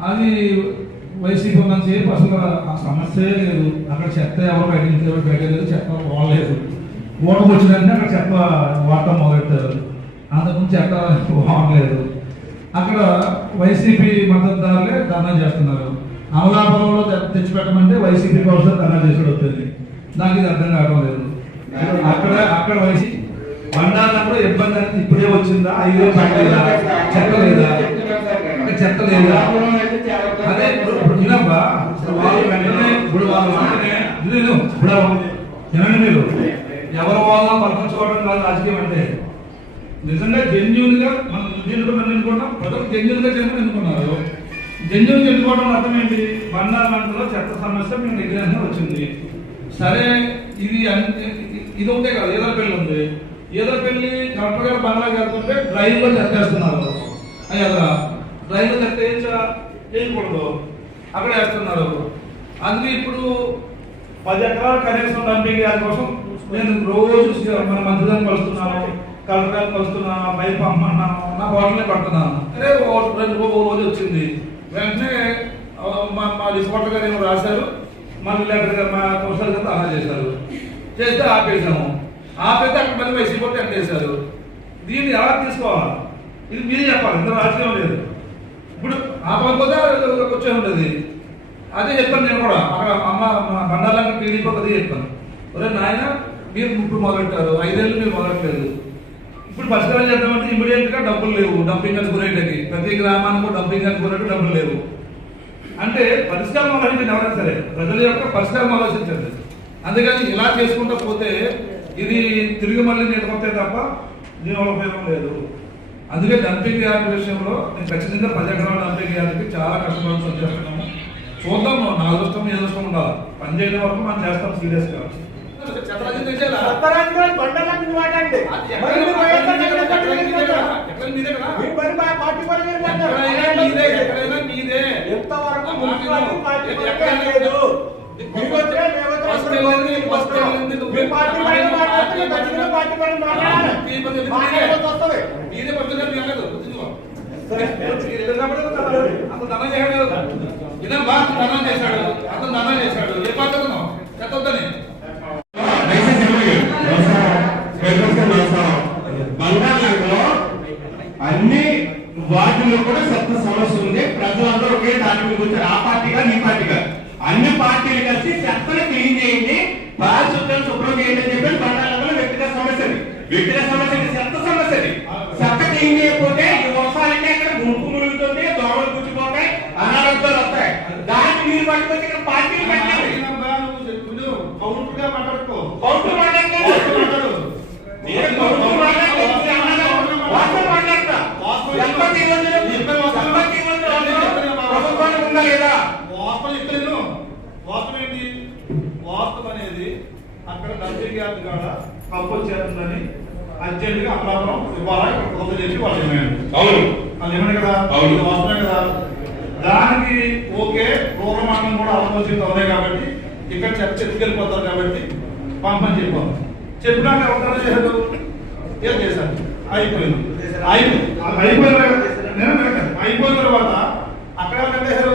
అది వైసీపీ మంచి అసలు ఆ సమస్య లేదు. అక్కడ చెత్త ఎవరు బయట ఎవరు బయట లేదు చెత్త పోలేదు ఓటకు వచ్చిందంటే అక్కడ చెత్త వాడటం మొదలెట్టారు. అంతకుముందు చెత్త బాగలేదు అక్కడ వైసీపీ మద్దతుదారులే ధర్నా చేస్తున్నారు. అమలాపురంలో తె- తెచ్చిపెట్టమంటే వైసీపీ కోసం ధర్నా చేసాడు వస్తుంది నాకు ఇది అర్థం కావడం లేదు. అక్కడ అక్కడ వైసీపీ బండారంలో ఇబ్బంది అనేది ఇప్పుడే వచ్చిందా? ఐదు పట్టలేదా చెత్త లేదా? చెత్త లేదా అదే ఇప్పుడు ఇప్పుడు వినబ్బా ఇప్పుడు వాళ్ళు వెంటనే ఇప్పుడు వాళ్ళు వెంటనే ఇది విను. ఇప్పుడు వినండి మీరు ఎవరు వాళ్ళ పలకరించుకోవడం కాదు రాజకీయం అంటే నిజంగా జెన్యున్గా మనం దీంట్లో మనం ఎన్నుకుంటాం ప్రజలు జెన్యున్గా జన్మ ఎన్నుకున్నారు. జెన్యున్ ఎన్నుకోవడం అర్థం ఏంటి? బండాలంటలో చెత్త సమస్య మేము దగ్గర వచ్చింది. సరే ఇది అన్- ఇది ఒకటే కాదు ఏదో పెళ్ళి ఉంది. ఏదో పెళ్ళి కలెక్టర్ గారు బంగ్లాకి కడుతుంటే డ్రైవ్లో చెత్తేస్తున్నారు. అయ్యా డ్రైవ్ చెత్త వేయించా వేయకూడదు అక్కడ వేస్తున్నారు. అందుకే ఇప్పుడు పది ఎకరాలు కనీసం డంపింగ్ యార్డ్ కోసం నేను రోజు మన మంత్రిని కలుస్తున్నాను కలెక్టర్ గారిని కలుస్తున్నాను పైపు అమ్మన్నాను నా బాటిల్ని పడుతున్నాను. అరే రెండు రూ- రోజు వచ్చింది. వెంటనే మా మా రిపోర్టర్ గారు ఏమో రాశారు మా విలేకరు గారు మా కౌన్సిలర్ గారు అలా చేశారు. చేస్తే ఆపేసాము ఆపేస్తే అక్కడ మళ్ళీ వైసీపీ పోతే చేశారు. దీన్ని ఎలా తీసుకోవాలి? ఇది మీరే చెప్పాలి ఇంత రాజకీయం లేదు. ఇప్పుడు ఆపకపోతే వచ్చే ఉండేది. అదే చెప్పాను నేను కూడా అక్కడ అమ్మ బండాలంగా టీడీపీ ఒకది చెప్పాను. ఒరే నాయన మీరు ఇప్పుడు మొదలెట్టారు ఐదేళ్ళు మీరు మొదలెట్టలేదు ఇప్పుడు పరిష్కారం చేద్దామంటే ఇమీడియట్గా డబ్బులు లేవు డంపింగ్ అనుకునేటకి ప్రతి గ్రామానికి డంపింగ్ అనుకునేట్టు డబ్బులు లేవు. అంటే పరిష్కారం ఆలోచించండి ఎవరైనా సరే ప్రజల యొక్క పరిష్కారం ఆలోచించండి. అందుకని ఇలా చేసుకుంటూ పోతే ఇది తిరిగి మళ్ళీ నేర్కొతే తప్ప దీనివల్ల ఉపయోగం లేదు. అందుకే డంపింగ్ యార్డ్ విషయంలో నేను ఖచ్చితంగా పది ఎకరాల డంపింగ్ యార్డ్కి చాలా కష్టపడాల్సి వచ్చేస్తున్నాము చూద్దాం నా అదృష్టం ఏ అదృష్టం ఉండాలి. పని చేయడం వరకు మనం చేస్తాం సీరియస్ ఎంతవరకు పార్టీ లేదు. వచ్చే, మీదే. అతను చేశాడు. ఇదే బాగా ధనం చేశాడు. అతను ధనం చేశాడు. ఏ పద్ధతి అన్ని పార్టీలు కలిసి చెత్తను క్లీన్ చేయండి పారిశుద్ధ్యం శుభ్రం చేయండి అని చెప్పి బంగాళాఖాతంలో వ్యక్తిగత సమస్య అది. వ్యక్తిగత సమస్య ఇది, చెత్త సమస్య అది. చెత్త క్లీన్ చేయకపోతే ఈ వర్షాలంటే అక్కడ గుంపు మురుగుతుంది దోమలు కూర్చుపోతాయి అనారోగ్యాలు వస్తాయి. దాన్ని మీరు పట్టుకొచ్చి ఇక్కడ పార్టీలు మాట్లాడతా. ప్రభుత్వానికి ఉందా లేదా? వాస్తవం ఏంటి వాస్తవం అనేది అక్కడ డంపింగ్ యార్డ్ కాడ కంపోజ్ చేస్తుందని అర్జెంట్గా ఇవ్వాలా? ఇక్కడ కొత్త చేసి వాళ్ళు అవును. వాళ్ళు ఏమన్నా కదా? అవును. వాస్తవమే కదా? దానికి ఓకే మండలం కూడా ఆలోచించి అవుతాయి కాబట్టి ఇక్కడ చెత్త ఎత్తుకెళ్ళిపోతారు కాబట్టి పంపని చెప్పారు. చెప్పినాక ఎవరు చేశారు? ఏం చేశారు? అయిపోయింది. అయిపోయింది అయిపోయిన. అయిపోయిన తర్వాత అక్కడ ఎవరు కట్టేశారు?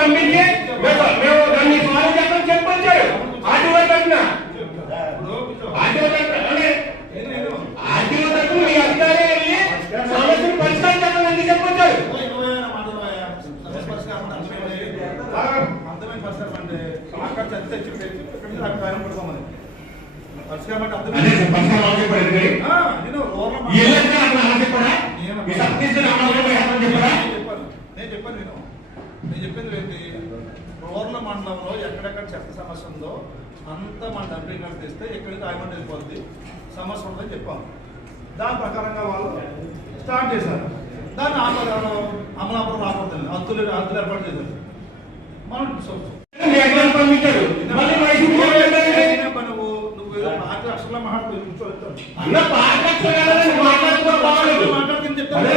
పంపించి మేము దాన్ని సాల్వ్ చేద్దాం చెప్పొచ్చారు. ఆర్టీఓ తరఫున. ఆర్టీఓ తరఫున అంటే ఆర్టీఓ మీ అధికారి సమస్యను పరిష్కారం చేద్దామని చెప్పొచ్చారు చెప్పాను నేను నేను చెప్పింది ఏంటి? రూరల్ మండలంలో ఎక్కడెక్కడ చెత్త సమస్య ఉందో అంతా మన డంపింగ్ కార్డు తెస్తే ఎక్కడికి రాయమండి వెళ్ళిపోద్ది. సమస్య ఉందని చెప్పాను దాని ప్రకారంగా వాళ్ళు స్టార్ట్ చేశారు. దాన్ని ఆపదాలు అమలాపురం రాకూడదు హద్దులు హద్దులు ఏర్పాటు చేశారు. మనం నువ్వు? నువ్వు ఏదో అక్షరాల మాట్లాడుతూ. మాట్లాడుతుంది అదే,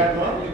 Obrigado.